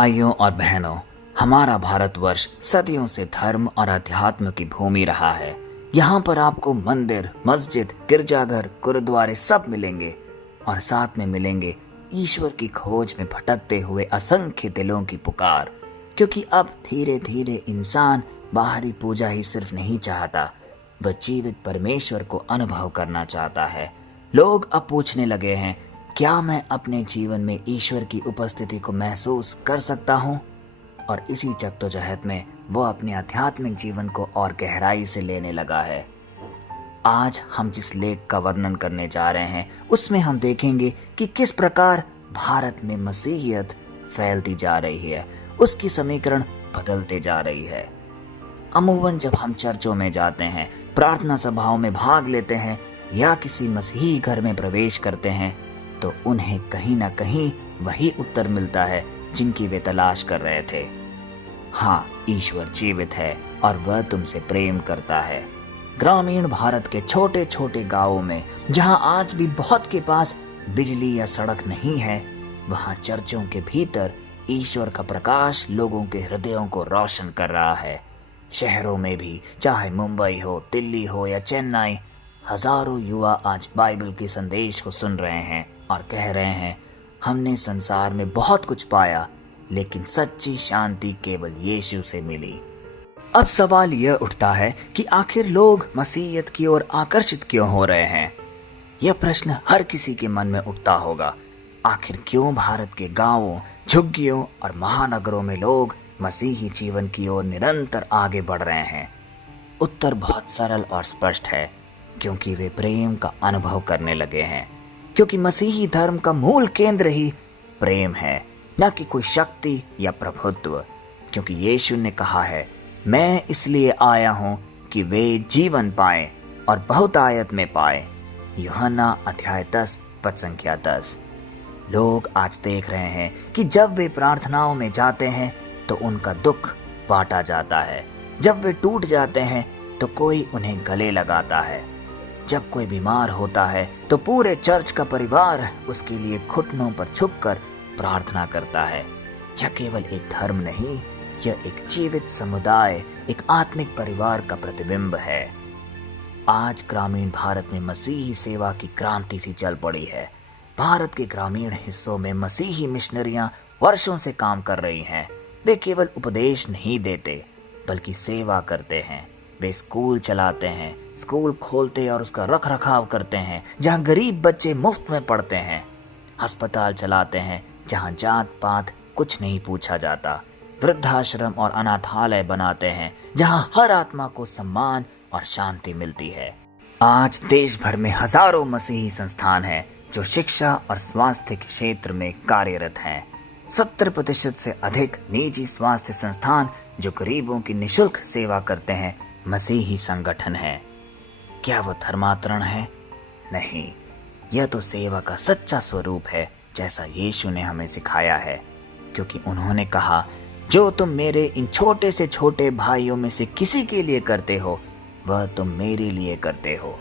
भाइयों और बहनों, हमारा भारतवर्ष सदियों से धर्म और अध्यात्म की भूमि रहा है। यहाँ पर आपको मंदिर, मस्जिद, गिरजाघर, गुरुद्वारे सब मिलेंगे और साथ में मिलेंगे ईश्वर की खोज में भटकते हुए असंख्य दिलों की पुकार। क्योंकि अब धीरे धीरे इंसान बाहरी पूजा ही सिर्फ नहीं चाहता, वह जीवित परमेश्वर को अनुभव करना चाहता है। लोग अब पूछने लगे हैं, क्या मैं अपने जीवन में ईश्वर की उपस्थिति को महसूस कर सकता हूँ? और इसी जद्दोजहद में वो अपने आध्यात्मिक जीवन को और गहराई से लेने लगा है। आज हम जिस लेख का वर्णन करने जा रहे हैं उसमें हम देखेंगे कि किस प्रकार भारत में मसीहियत फैलती जा रही है, उसकी समीकरण बदलते जा रही है। अमूमन जब हम चर्चों में जाते हैं, प्रार्थना सभाओं में भाग लेते हैं या किसी मसीही घर में प्रवेश करते हैं, तो उन्हें कहीं ना कहीं वही उत्तर मिलता है जिनकी वे तलाश कर रहे थे। हाँ, ईश्वर जीवित है और वह तुमसे प्रेम करता है। ग्रामीण भारत के छोटे छोटे गांवों में, जहां आज भी बहुत के पास बिजली या सड़क नहीं है, वहां चर्चों के भीतर ईश्वर का प्रकाश लोगों के हृदयों को रोशन कर रहा है। शहरों में भी, चाहे मुंबई हो, दिल्ली हो या चेन्नई, हजारों युवा आज बाइबल के संदेश को सुन रहे हैं और कह रहे हैं, हमने संसार में बहुत कुछ पाया, लेकिन सच्ची शांति केवल यीशु से मिली। अब सवाल यह उठता है कि आखिर लोग मसीहियत की ओर आकर्षित क्यों हो रहे हैं? यह प्रश्न हर किसी के मन में उठता होगा। आखिर क्यों भारत के गांवों, झुग्गियों और महानगरों में लोग मसीही जीवन की ओर निरंतर आगे बढ़ रहे हैं? उत्तर बहुत सरल और स्पष्ट है, क्योंकि वे प्रेम का अनुभव करने लगे हैं। क्योंकि मसीही धर्म का मूल केंद्र ही प्रेम है, न कि कोई शक्ति या प्रभुत्व। क्योंकि यीशु ने कहा है, मैं इसलिए आया हूं कि वे जीवन पाएं और बहुतायत में पाएं। यूहन्ना अध्याय 10 पद संख्या 10। लोग आज देख रहे हैं कि जब वे प्रार्थनाओं में जाते हैं तो उनका दुख बांटा जाता है। जब वे टूट जाते हैं तो कोई उन्हें गले लगाता है। जब कोई बीमार होता है तो पूरे चर्च का परिवार उसके लिए घुटनों पर झुककर प्रार्थना करता है। यह केवल एक धर्म नहीं, यह एक जीवित समुदाय, एक आत्मिक परिवार का प्रतिबिंब है। आज ग्रामीण भारत में मसीही सेवा की क्रांति सी चल पड़ी है। भारत के ग्रामीण हिस्सों में मसीही मिशनरियां वर्षों से काम कर रही हैं। वे केवल उपदेश नहीं देते, बल्कि सेवा करते हैं। वे स्कूल चलाते हैं, स्कूल खोलते और उसका रख रखाव करते हैं, जहां गरीब बच्चे मुफ्त में पढ़ते हैं। अस्पताल चलाते हैं, जहां जात पात कुछ नहीं पूछा जाता। वृद्धाश्रम और अनाथालय बनाते हैं, जहां हर आत्मा को सम्मान और शांति मिलती है। आज देश भर में हजारों मसीही संस्थान हैं जो शिक्षा और स्वास्थ्य के क्षेत्र में कार्यरत हैं। 70% से अधिक निजी स्वास्थ्य संस्थान जो गरीबों की निःशुल्क सेवा करते हैं, मसीही संगठन हैं। क्या वो धर्मांतरण है? नहीं, यह तो सेवा का सच्चा स्वरूप है, जैसा यीशु ने हमें सिखाया है। क्योंकि उन्होंने कहा, जो तुम मेरे इन छोटे से छोटे भाइयों में से किसी के लिए करते हो, वह तुम मेरे लिए करते हो।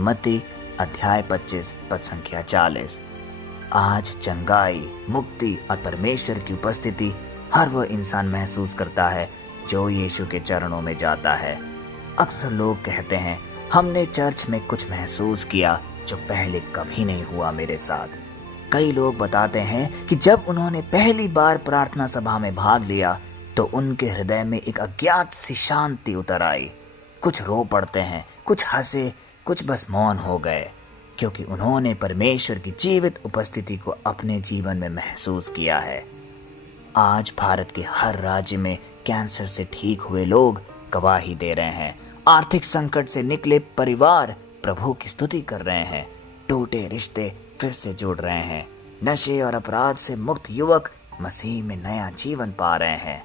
मत्ती अध्याय 25 पद संख्या 40। आज चंगाई, मुक्ति और परमेश्वर की उपस्थिति हर वह इंसान महसूस करता है जो यीशु के चरणों में जाता है। अक्सर लोग कहते हैं, हमने चर्च में कुछ महसूस किया जो पहले कभी नहीं हुआ मेरे साथ। कई लोग बताते हैं कि जब उन्होंने पहली बार प्रार्थना सभा में भाग लिया तो उनके हृदय में एक अज्ञात सी शांति उतर आई। कुछ रो पड़ते हैं, कुछ हंसे, कुछ बस मौन हो गए, क्योंकि उन्होंने परमेश्वर की जीवित उपस्थिति को अपने जीवन में महसूस किया है। आज भारत के हर राज्य में कैंसर से ठीक हुए लोग गवाही दे रहे हैं। आर्थिक संकट से निकले परिवार प्रभु की स्तुति कर रहे हैं। टूटे रिश्ते फिर से जुड़ रहे हैं। नशे और अपराध से मुक्त युवक मसीह में नया जीवन पा रहे हैं।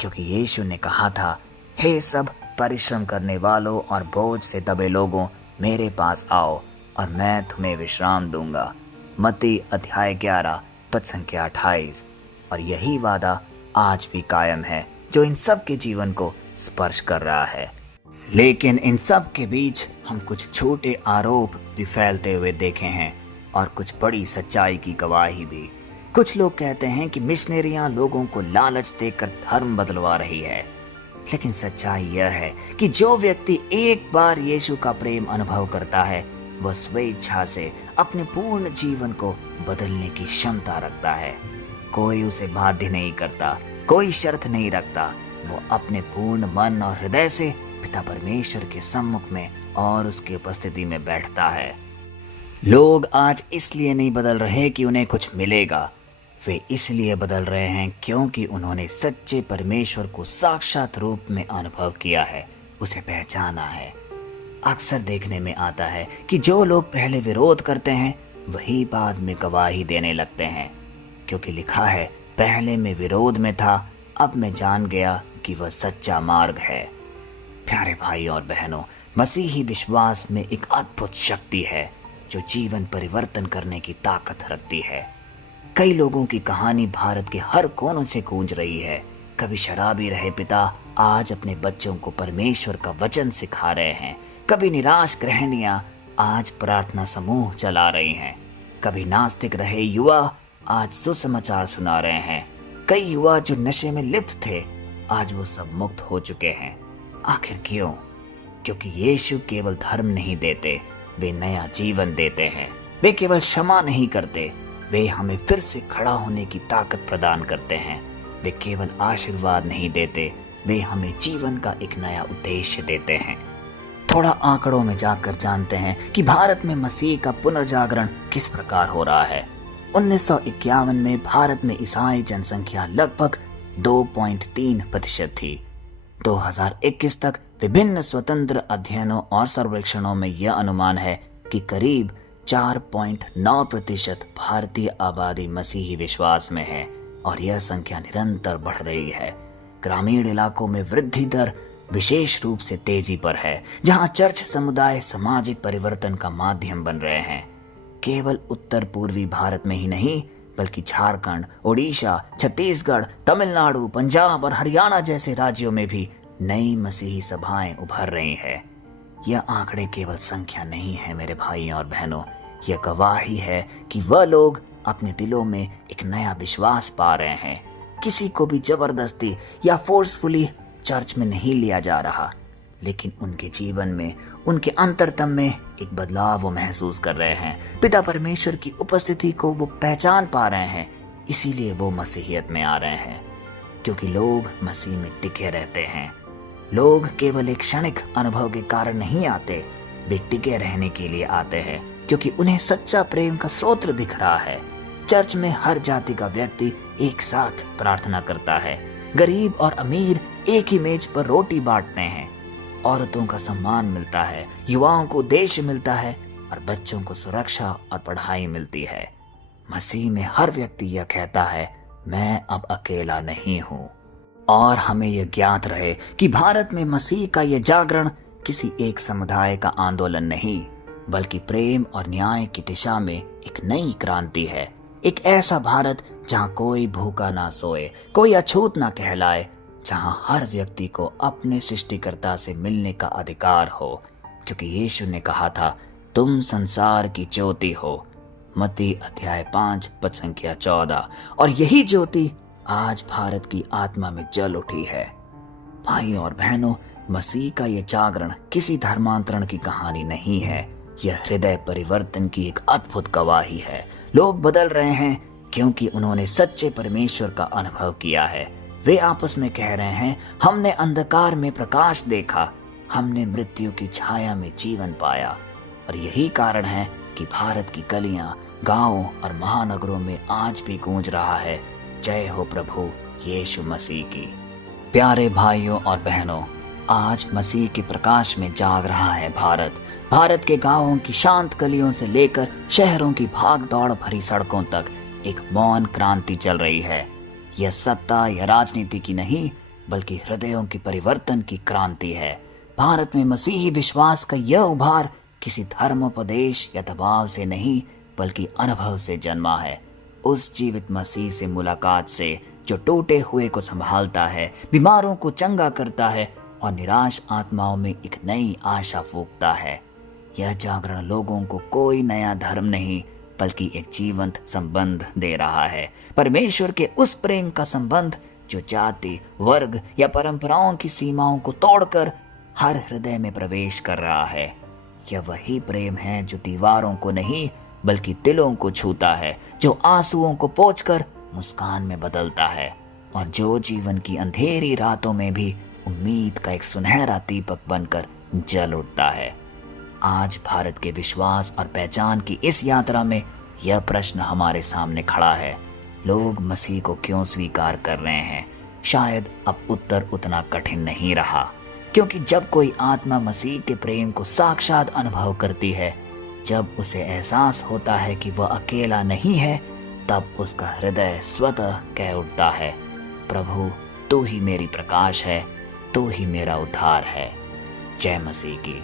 क्योंकि यीशु ने कहा था, हे सब परिश्रम करने वालों और बोझ से दबे लोगों, मेरे पास आओ और मैं तुम्हें विश्राम दूंगा। मत्ती अध्याय 11 पद संख्या 28। और यही वादा आज भी कायम है, जो इन सब के जीवन को स्पर्श कर रहा है। लेकिन इन सब के बीच हम कुछ छोटे आरोप भी फैलते हुए देखे हैं और कुछ बड़ी सच्चाई की गवाही भी। कुछ लोग कहते हैं कि मिशनरियां लोगों को लालच देकर धर्म बदलवा रही है, लेकिन सच्चाई यह है कि जो व्यक्ति एक बार यीशु का प्रेम अनुभव करता है वह स्वेच्छा से अपने पूर्ण जीवन को बदलने की क्षमता रखता है। कोई उसे बाध्य नहीं करता, कोई शर्त नहीं रखता। वो अपने पूर्ण मन और हृदय से पिता परमेश्वर के सम्मुख में और उसकी उपस्थिति में बैठता है। लोग आज इसलिए नहीं बदल रहे कि उन्हें कुछ मिलेगा, वे इसलिए बदल रहे हैं क्योंकि उन्होंने सच्चे परमेश्वर को साक्षात रूप में अनुभव किया है, उसे पहचाना है। अक्सर देखने में आता है कि जो लोग पहले विरोध करते हैं वही बाद में गवाही देने लगते हैं, क्योंकि लिखा है, पहले मैं विरोध में था, अब मैं जान गया कि वह सच्चा मार्ग है। प्यारे भाई और बहनों, मसीही विश्वास में एक अद्भुत शक्ति है जो जीवन परिवर्तन करने की ताकत रखती है। कई लोगों की कहानी भारत के हर कोनों से गूंज रही है। कभी शराबी रहे पिता आज अपने बच्चों को परमेश्वर का वचन सिखा रहे हैं। कभी निराश गृहिणियां आज प्रार्थना समूह चला रही हैं। कभी नास्तिक रहे युवा आज सुसमाचार सुना रहे हैं। कई युवा जो नशे में लिप्त थे आज वो सब मुक्त हो चुके हैं। आखिर क्यों? क्योंकि यीशु केवल धर्म नहीं देते, वे नया जीवन देते हैं। वे केवल क्षमा नहीं करते, वे हमें फिर से खड़ा होने की ताकत प्रदान करते हैं। वे केवल आशीर्वाद नहीं देते, वे हमें जीवन का एक नया उद्देश्य देते हैं। थोड़ा आंकड़ों में जाकर जानते हैं कि भारत में मसीह का पुनर्जागरण किस प्रकार हो रहा है। 1951 में भारत में ईसाई जनसंख्या लगभग 2.3% थी। 2021 तक विभिन्न स्वतंत्र अध्ययनों और सर्वेक्षणों में यह अनुमान है कि करीब 4.9% भारतीय आबादी मसीही विश्वास में है और यह संख्या निरंतर बढ़ रही है। ग्रामीण इलाकों में वृद्धि दर विशेष रूप से तेजी पर है, जहां चर्च समुदाय सामाजिक परिवर्तन का माध्यम बन रहे हैं। केवल उत्तर पूर्वी भारत में ही नहीं बल्कि झारखंड, ओडिशा, छत्तीसगढ़, तमिलनाडु, पंजाब और हरियाणा जैसे राज्यों में भी नई मसीही सभाएं उभर रही हैं। यह आंकड़े केवल संख्या नहीं है मेरे भाई और बहनों, यह गवाही है कि वह लोग अपने दिलों में एक नया विश्वास पा रहे हैं। किसी को भी जबरदस्ती या फोर्सफुली चर्च में नहीं लिया जा रहा, लेकिन उनके जीवन में, उनके अंतरतम में एक बदलाव वो महसूस कर रहे हैं। पिता परमेश्वर की उपस्थिति को वो पहचान पा रहे हैं, इसीलिए वो मसीहियत में आ रहे हैं। क्योंकि लोग मसीह में टिके रहते हैं। लोग केवल एक क्षणिक अनुभव के कारण नहीं आते, वे टिके रहने के लिए आते हैं क्योंकि उन्हें सच्चा प्रेम का स्रोत दिख रहा है। चर्च में हर जाति का व्यक्ति एक साथ प्रार्थना करता है। गरीब और अमीर एक ही मेज पर रोटी बांटते हैं। औरतों का सम्मान मिलता है, युवाओं को उद्देश्य मिलता है और बच्चों को सुरक्षा और पढ़ाई मिलती है। मसीह में हर व्यक्ति यह कहता है, मैं अब अकेला नहीं हूँ। और हमें यह ज्ञात रहे कि भारत में मसीह का यह जागरण किसी एक समुदाय का आंदोलन नहीं, बल्कि प्रेम और न्याय की दिशा में एक नई क्रांति है। एक ऐसा भारत जहाँ कोई भूखा ना सोए, कोई अछूत ना कहलाए, जहाँ हर व्यक्ति को अपने सृष्टिकर्ता से मिलने का अधिकार हो, क्योंकि यीशु ने कहा था, तुम संसार की ज्योति हो। मत्ती अध्याय 5 पद संख्या 14। और यही ज्योति आज भारत की आत्मा में जल उठी है। भाइयों और बहनों, मसीह का यह जागरण किसी धर्मांतरण की कहानी नहीं है, यह हृदय परिवर्तन की एक अद्भुत गवाही है। लोग बदल रहे हैं क्योंकि उन्होंने सच्चे परमेश्वर का अनुभव किया है। वे आपस में कह रहे हैं, हमने अंधकार में प्रकाश देखा, हमने मृत्यु की छाया में जीवन पाया। और यही कारण है कि भारत की गलियां, गांवों और महानगरों में आज भी गूंज रहा है, जय हो प्रभु यीशु मसीह की। प्यारे भाइयों और बहनों, आज मसीह के प्रकाश में जाग रहा है भारत। भारत के गांवों की शांत गलियों से लेकर शहरों की भाग दौड़ भरी सड़कों तक एक मौन क्रांति चल रही है। यह सत्ता या राजनीति की नहीं, बल्कि हृदयों की परिवर्तन की क्रांति है। भारत में मसीही विश्वास का यह उभार किसी धर्मोपदेश या दबाव से नहीं, बल्कि अनुभव से जन्मा है। उस जीवित मसीह से मुलाकात से जो टूटे हुए को संभालता है, बीमारों को चंगा करता है और निराश आत्माओं में एक नई आशा फूंकता है। यह जागरण लोगों को कोई नया धर्म नहीं, बल्कि एक जीवंत संबंध दे रहा है, परमेश्वर के उस प्रेम का संबंध जो जाति, वर्ग या परंपराओं की सीमाओं को तोड़कर हर हृदय में प्रवेश कर रहा है। यह वही प्रेम है जो दीवारों को नहीं बल्कि दिलों को छूता है, जो आंसुओं को पोंछकर मुस्कान में बदलता है और जो जीवन की अंधेरी रातों में भी उम्मीद का एक सुनहरा दीपक बनकर जल उठता है। आज भारत के विश्वास और पहचान की इस यात्रा में यह प्रश्न हमारे सामने खड़ा है, लोग मसीह को क्यों स्वीकार कर रहे हैं? शायद अब उत्तर उतना कठिन नहीं रहा, क्योंकि जब कोई आत्मा मसीह के प्रेम को साक्षात अनुभव करती है, जब उसे एहसास होता है कि वह अकेला नहीं है, तब उसका हृदय स्वतः कह उठता है, प्रभु तू ही मेरी प्रकाश है, तू ही मेरा उद्धार है। जय मसीह की।